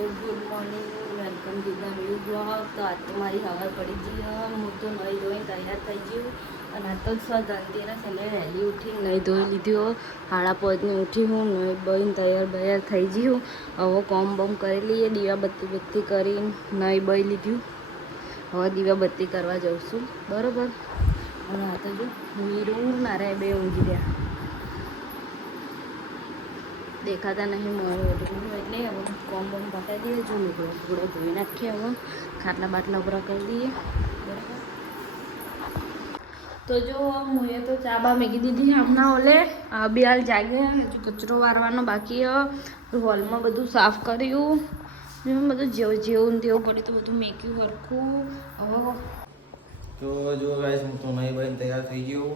તો good morning welcome to the new blog તો આજ તો મારી હવા પડી ગઈ. હે. તો નહીં ધોઈને તૈયાર થઈ ગયું અને આ તો છ ધનતેરસ એટલે વહેલી ઉઠી નહીં ધોઈ લીધી હો. હાડા પાંચની ઉઠી હું નહીં બહીને તૈયાર બૈયાર થઈ ગયું હવે કોમ બમ કરી લઈએ, દીવા બત્તી બત્તી કરીને નહીં બહી લીધું હવે દીવા બત્તી કરવા જઉં છું. બરાબર? અને આ તો જો વીરું મારે બે ઊંઘી રહ્યા દેખાતા નહીં મારું એટલે હવે કોમ બોમ પટાવી દઈએ. જો લુગડો લુગડો ધોઈ નાખીએ હવે. ખાટલા બાટલા ઉભરા કરી દઈએ. તો જો, મુએ તો ચા બા મેગી દીધી હમણાં ઓલે. બિયાલ જાગે કચરો વારવાનો બાકી હોલમાં બધું સાફ કર્યું. મેં બધું જેવું જેવું તેવું પડ્યું તો બધું મેક્યું હરખું. હવે તૈયાર થઈ ગયો.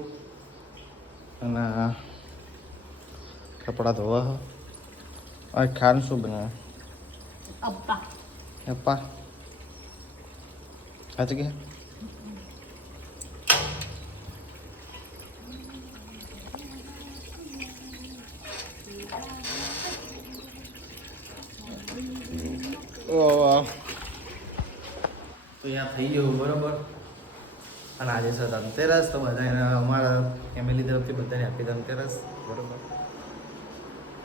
ધોવા હે. આ ખાન શું બનાવે અપ્પા અપ્પા સાચું કે ઓહ. તો અહીંયા થઈ ગયું બરોબર અને આજે છે ધનતેરસ તો બધાને અમારા ફેમિલી તરફથી બધાને હેપી ધનતેરસ બરોબર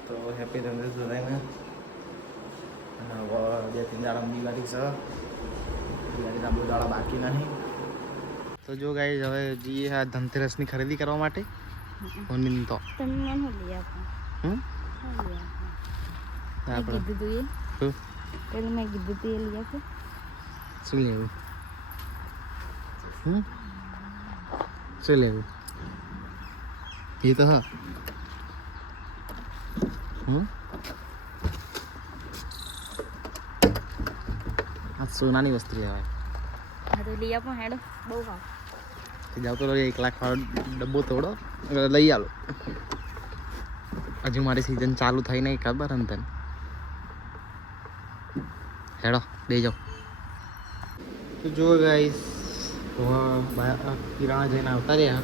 તો હેપી ધનતેરસ બધાને બે ત્રણ દાડા દિવાળી છે. દિવાળીના બહુ દાડા બાકી નહીં તો જો ગાઈ હવે જઈએ આ ધનતેરસની ખરીદી કરવા માટે. હોની તો. શું લેવું? શું લેવું? એ તો હા. આ સોનાની વસ્તુ લેવાય. હા તો લઈ આપો હેડો બહુ ભાવ. જાવ તો એક લાખ વાળો ડબ્બો તોડો લઈ આવો હજુ મારી સિઝન ચાલુ થઈ નહીં ખબર ને તને? હેડો બે જાઓ. તો જો ગાઈસ કિરાણા જઈને આવતા રહ્યા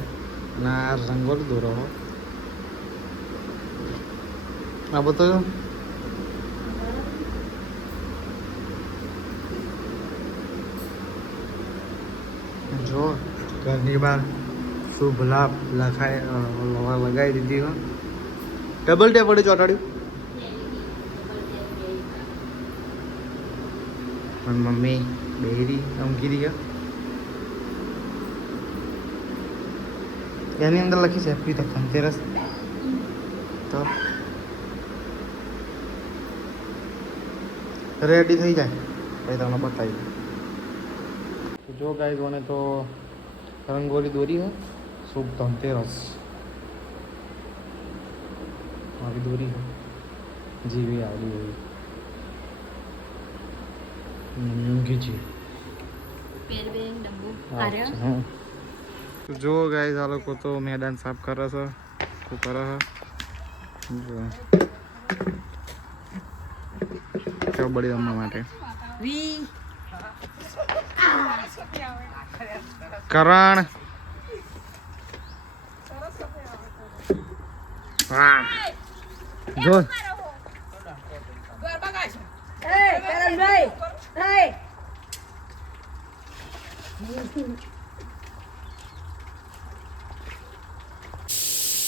અને આ રંગોળ દોરો. આ બધો જો ઘરની બહાર શુભ લાભ લખાય લગાવી દીધી હો ડબલ ટેપ વડે ચોટાડ્યું? પણ મમ્મી, બેરી અમકી દી એની અંદર લખી છે હેપી ધનતેરસ તો રેડી થઈ જાય. પછી તમને બતાવી જો ગાઈઝ મને તો રંગોલી દોરી હે. શુભ ધનતેરસ. આવી દોરી હે. જીવી આવી એવી. ઊંઘી છે. જો ગાઈઝ આ લોકો તો મેદાન સાફ કરે છે. શું કરે છે? જો કબડ્ડી રમવા માટે વી કરણ હા જો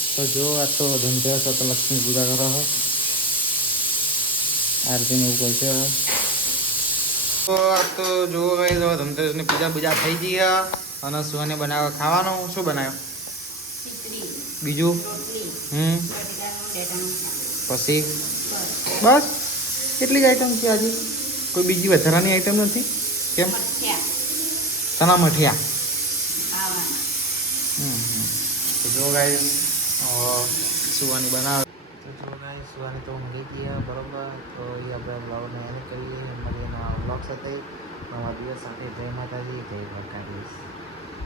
તો જો આ તો ધનતેરસ તો લક્ષ્મી પૂજા કરો છો આરતી નું એવું છે તો આ તો જો ગઈ તો ધનતેરસની પૂજા પૂજા થઈ ગઈ અને સુહાને બનાવે ખાવાનું. શું બનાવ્યો? બીજું? હમ. પછી? બસ. કેટલીક કેટલી આઈટમ છે આજે? કોઈ બીજી વધારાની આઈટમ નથી? કેમ? ચણા મઠિયા. હમ હમ. તો જો ગાઈસ સુવાની બનાવે તો ગાઈસ સુવાની તો ઊંઘી ગયા બરોબર. તો એ આપણે બ્લોગને એને કરીએ. મળીએ નવા બ્લોગ સાથે. નવા દિવસ સાથે. જય માતાજી. જય દ્વારકાધીશ.